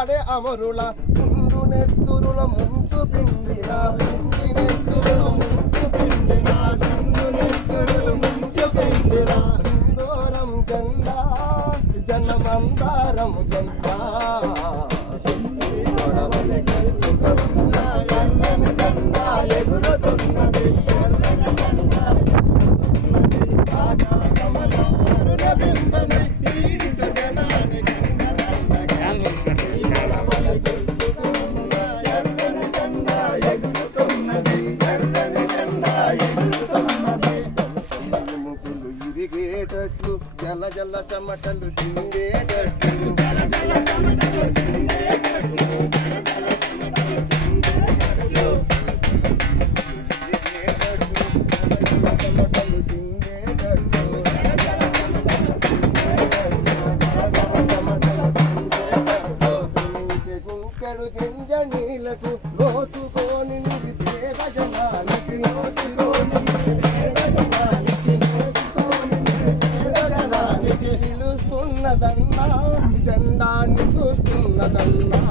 పాడే అమరుల ముందు నెత్తురుల ముంచు పిండిన నెత్తురుల ముంచు పిండిన నెత్తురులు ముంచు పిండిన సింధూరం జెండా జనమందారం జెండా ఎర్రని జెండా ఎగురుతున్నది ఎర్రని జెండా ఆకాశమలో బింబమే పీడిత జనాన్ని ఎర్రని జెండా ఎగురుతున్నది ఎర్రని జెండా ఎగురుతున్నది ముగ్గులు ఇరిగేటట్లు జల జల సమటలు సింగేటట్లు జల జల సమటలు సింగేటట్లు జల జల సమటలు సింగేటట్లు గుంకెడు గింజ నీళ్లకు నోసుకోని పేద జనానికి పిలుస్తున్నదన్నా జెండాన్ని చూస్తున్నదన్నా